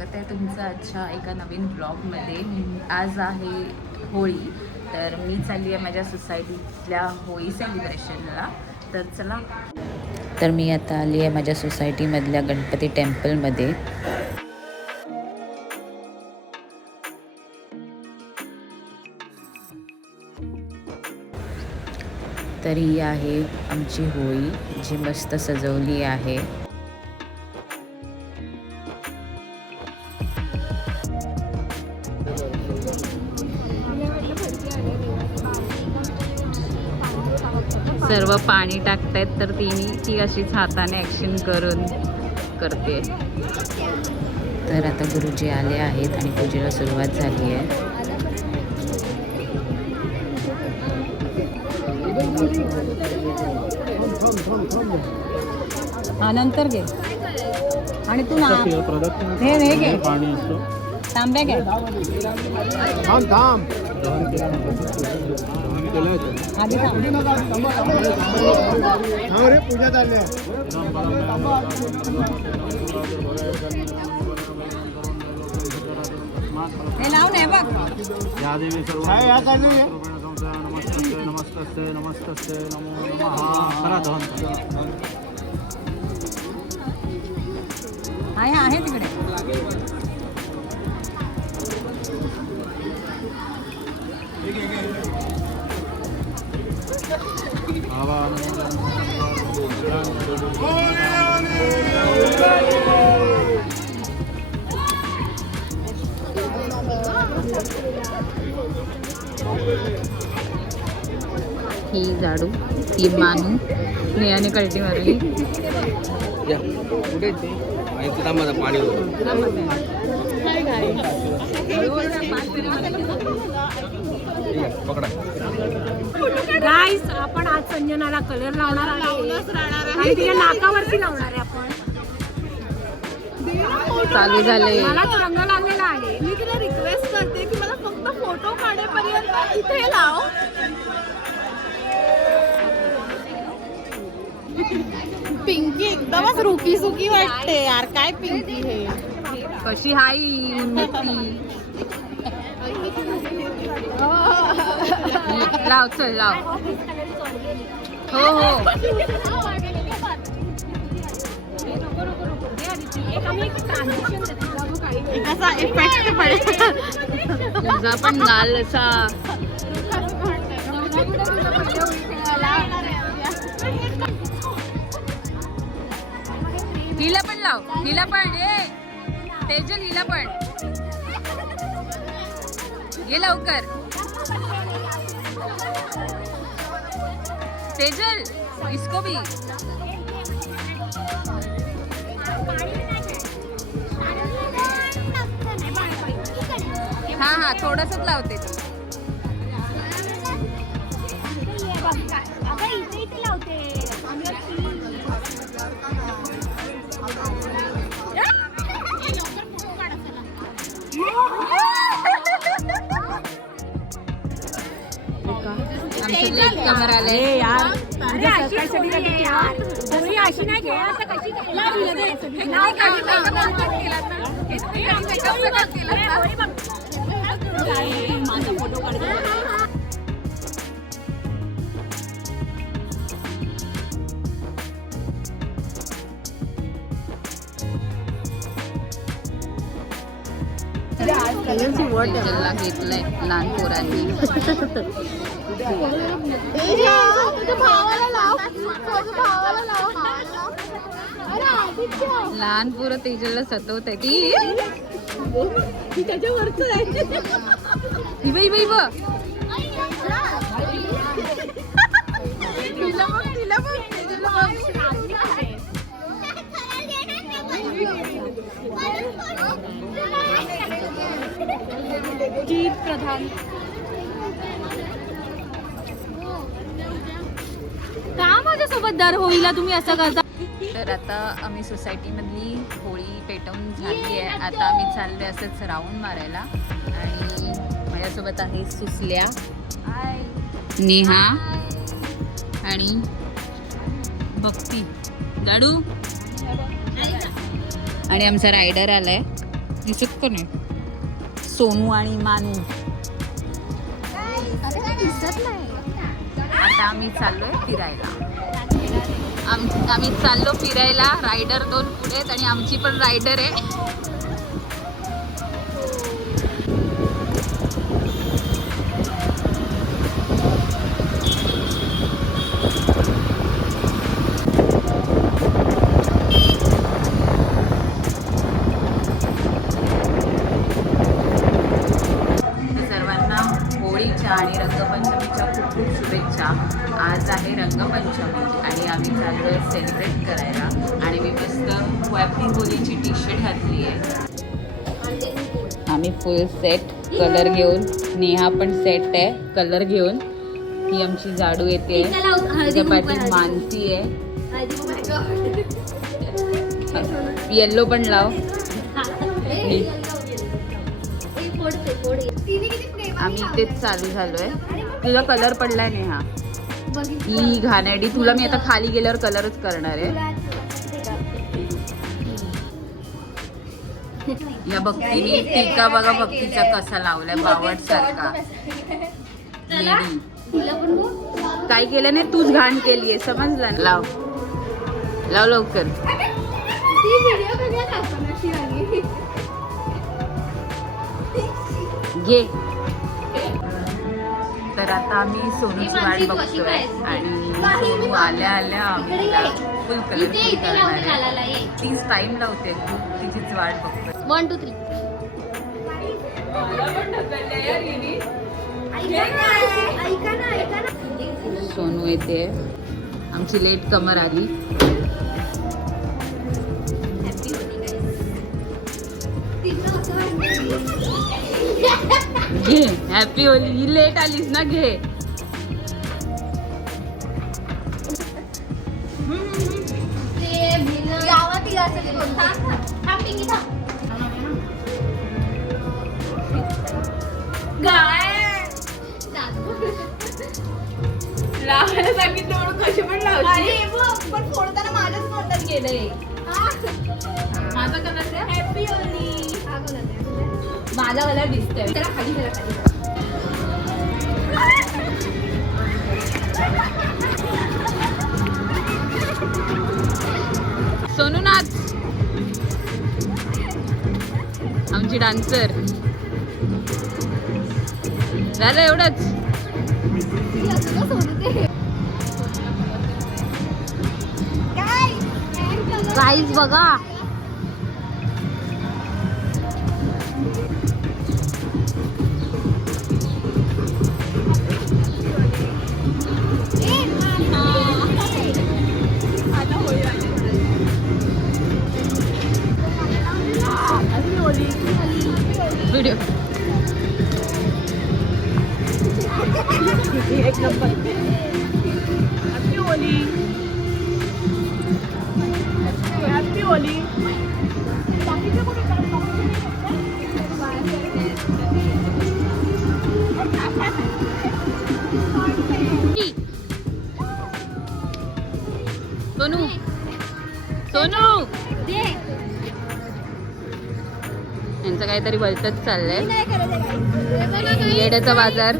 स्वागत आहे तुमचं आजच्या एका नवीन ब्लॉगमध्ये. आज आहे होळी, तर मी चालली आहे माझ्या सोसायटीतल्या होळी सेलिब्रेशनला. तर चला. तर मी आता आली आहे माझ्या सोसायटीमधल्या गणपती टेम्पलमध्ये. तर ही आहे आमची होळी जी मस्त सजवली आहे. सर्व पाणी टाकतायत, तर ती अशीच हाताने ॲक्शन करून करते. तर आता गुरुजी आले आहेत आणि पूजेला सुरुवात झाली आहे. हा नंतर घे आणि तू ना हे घे तांब्या घे आधी पूजा चालू आहे. हे लावून आहे बघ. या देवी सर्व नमस्तस्ते नमस्तस्ते नमो नमः. करा दहन. आहे तिकडे. ही झाडू, ही मानू, स्नेहाने कल्टी मारली. गाईस, आपण आज संजनाला कलर लावणार आहे. तिच्या नाकावरती लावणार आहे आपण. चालू झाले. मला रंग लागलेला आहे. मी तिला रिक्वेस्ट करते की मला फक्त फोटो काढेपर्यंत इथे लाव. पिंकी एकदमच रुकी सुकी वाटते यार. काय पिंकी हे कशी हाई उन्नती. लाव, चल लाव. हो हो. कसा इफेक्ट पडेल. तुझा पण गाल असा. हिला पण लाव, हिला पण. तेजल, हिला पण ये लवकर. तेजल, इसको भी. हाँ हाँ, थोडंसंच लावते ती. आमचं लेट कमर आले यार. अशी नाही घे. माझा फोटो काढ. तेजलला घेतलंय लहान पोरांनी. लहान पोरं तेजलला सतवत आहे. ती त्याच्यावरच बाई बाई ब. प्रधान का माझ्यासोबत दर होळीला तुम्ही असं करता. तर आता आम्ही सोसायटीमधली होळी पेटवून झाली आहे. आता आम्ही चाललोय असंच राऊंड मारायला. आणि माझ्यासोबत आहे सुसल्या, नेहा आणि भक्ती. गाडू आणि आमचा रायडर आलाय. दिसत का नाही सोनू आणि मानू. आता आम्ही चाललोय फिरायला. आम्ही चाललो फिरायला. रायडर 2 पुढे आहेत आणि आमची पण रायडर आहे. सर्वांना होळीच्या आणि रंगपंचमीच्या खूप खूप शुभेच्छा. आज आहे रंगपंचमी आणि आम्ही चाललोय सेलिब्रेट करायला. आणि मी मस्त वॅपनी होलीची टी शर्ट घातली आहे. आम्ही फुल सेट कलर घेऊन. नेहा पण सेट आहे कलर घेऊन. ही आमची जाडू येते. तिच्या पाठीत मानसी आहे. येल्लो पण लाव. आम्ही इथेच चालू झालोय. तुला कलर पडलाय नेहा. ही घाणेरडी. तुला मी आता खाली गेल्यावर कलरच करणार आहे. या भक्तीने टीका बघा भक्तीचा कसा लावलाय बावट सारखा. काय केलं नाही तूच घाण केलीये समजलं. लाव लाव लवकर. घे. तर आता आम्ही सोनूची वाट बघतोय आणि सोनू आल्या आल्या आम्हाला फुल कलरफुल करणार आहे. तीच टाइम लावते खूप. तिचीच वाट बघतोय. 1 2 3 सोनू येते. आमची लेट कमर आली. घे हॅपी होली. ही लेट आलीस ना घे. लावायला सांगितलं म्हणून कशी पण लावली. पण फोडताना माझ्याच तोंडात गेलंय. माझा कलर हॅपी होली. माझा कलर दिसतोय. त्याला खाली त्याला खाली. सोनू नाच. आमची डान्सर. झालं एवढंच. गाईज बघा. व्हिडिओ एक number. Happy Holy. Happy Holy. Sonu Sonu यांचं काहीतरी भलतच चाललंय. येड्याचा बाजार.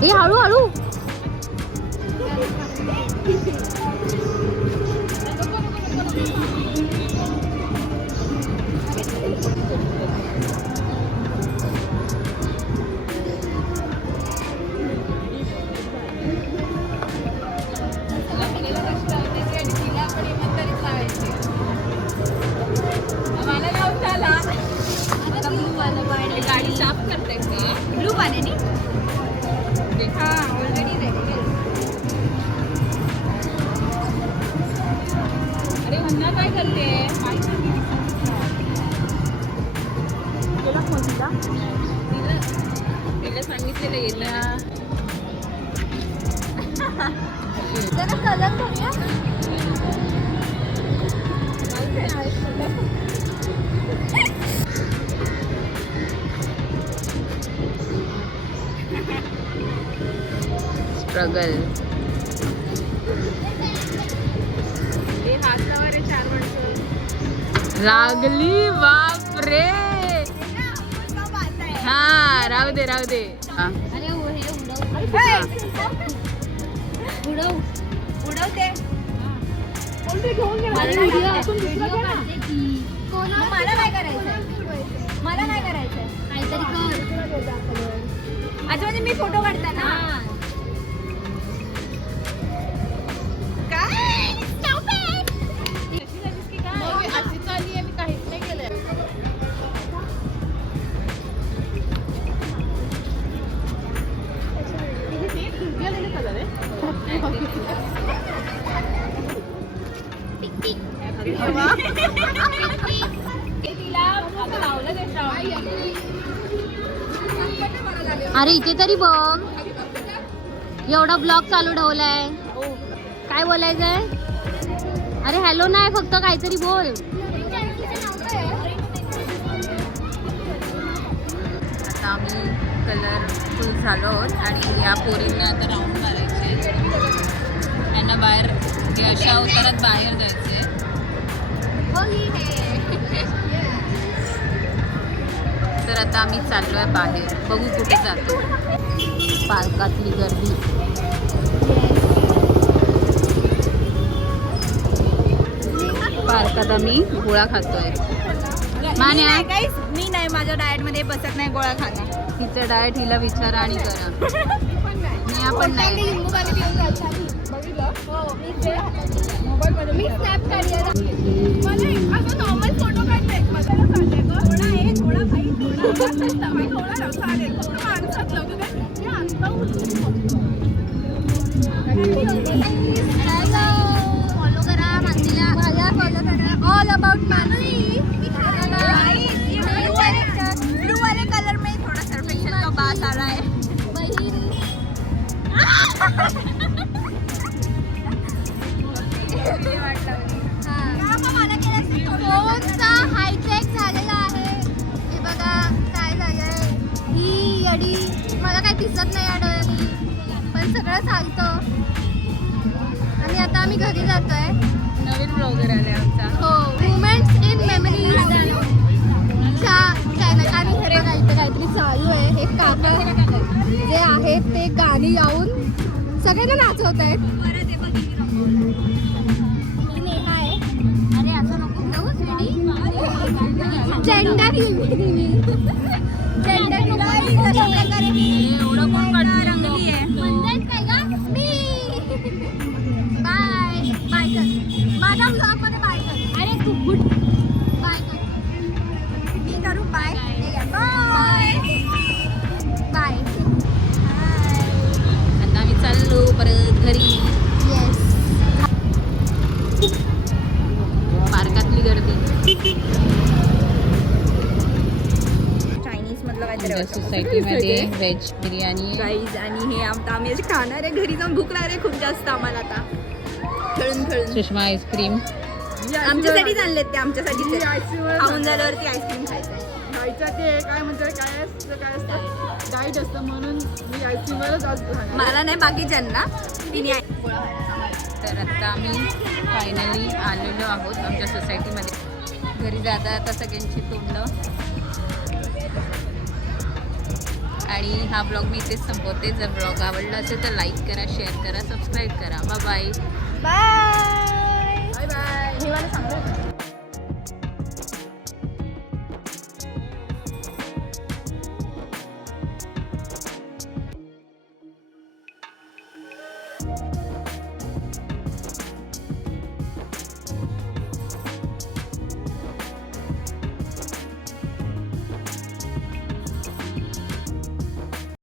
हे हळू हळू. गाडी साफ करते का ब्लू पाण्याने. हा ऑलरेडी रेडी. अरे म्हणणार काय करते. तिला सांगितलेलं येतं. जरा कलर करूया. स्ट्रगल. लागली बापरे. हा राहू दे राहू दे. हा. अरे हो, हे उडव उडवते. मला काय करायचंय, मला काय करायचंय, काहीतरी कर. अच्छा म्हणजे मी फोटो काढता ना. अरे इथे तरी बघ, एवढा ब्लॉग चालू ठेवलाय. काय बोलायचंय? अरे हॅलो नाही, फक्त काहीतरी बोल. आता आम्ही कलरफुल झालो आहोत आणि या पोरींना आता राऊंड मारायचे. यांना बाहेर हे अशा अवतारात बाहेर जायचे. तर आता आम्ही चाललोय बाहेर, बघू कुठे जातो. पार्कातली गर्दी. पार्कात आम्ही गोळा खातोय. मान्या मी नाही, माझ्या डाएट मध्ये बसत नाही गोळा खाणं. तिचं डाएट हिला विचारा आणि करा. मी आपण नाही. फॉलो करा मानसीला, मला फॉलो करा. All about Mansi. ब्लू वाले कलर में थोड़ा सर्फेक्शन का बात आ रहा है. फोनचा हायटेक झालेला आहे. हे बघा काय झालंय. ही येडी, मला काही दिसत नाही या डोळ्यांनी, पण सगळं चालतं. आणि आता आम्ही घरी जातोय. नवीन ब्लॉगर आले आमचा. हो, वुमेन्स इन मेमरीज च्या चॅनल. आणि हे बघा इथे काहीतरी चालू आहे. हे काका जे आहेत ते गाणी लावून सगळ्यांना नाचवत आहेत. ही नेहा आहे. अरे असं नको जाऊ स्वीटी. जेंडर एवढं कोण काढणार रंगली आहे. म्हणजेच काय का मी. बाय बाय कर माझ्या ब्लॉग मध्ये बाय कर. अरे तू गुड बाय कर. मी करू बाय. Bye bye. आता आम्ही चाललो परत घरी. येस. पार्कातली गर्दी. चायनीज मधलं काहीतरी आमच्या सोसायटीमध्ये व्हेज बिर्याणी आहे. गाईज. आणि हे आता आम्ही असे खाणार आहे. घरी जाऊन भूक लागली खूप जास्त आम्हाला आता खेळून खेळून. सुषमा आईस्क्रीम. आमच्यासाठीच आणलेत ते, आमच्यासाठी खाऊन झाल्यावरती आईस्क्रीम खायचं. खायचं ते काय म्हणतात, काय असतं डाईट असतं म्हणून मी आईस्क्रीमवरच आज खाणार. मला नाही, बाकीच्यांना तिने तर आता आम्ही फायनली आलेलो आहोत आमच्या सोसायटीमध्ये. घरी जाता आता सगळ्यांची तोंड. आणि हा ब्लॉग मी इथेच संपवते. जर ब्लॉग आवडला असेल तर लाईक करा, शेअर करा, सबस्क्राईब करा. Bye bye. Bye bye. हे मला सांगा.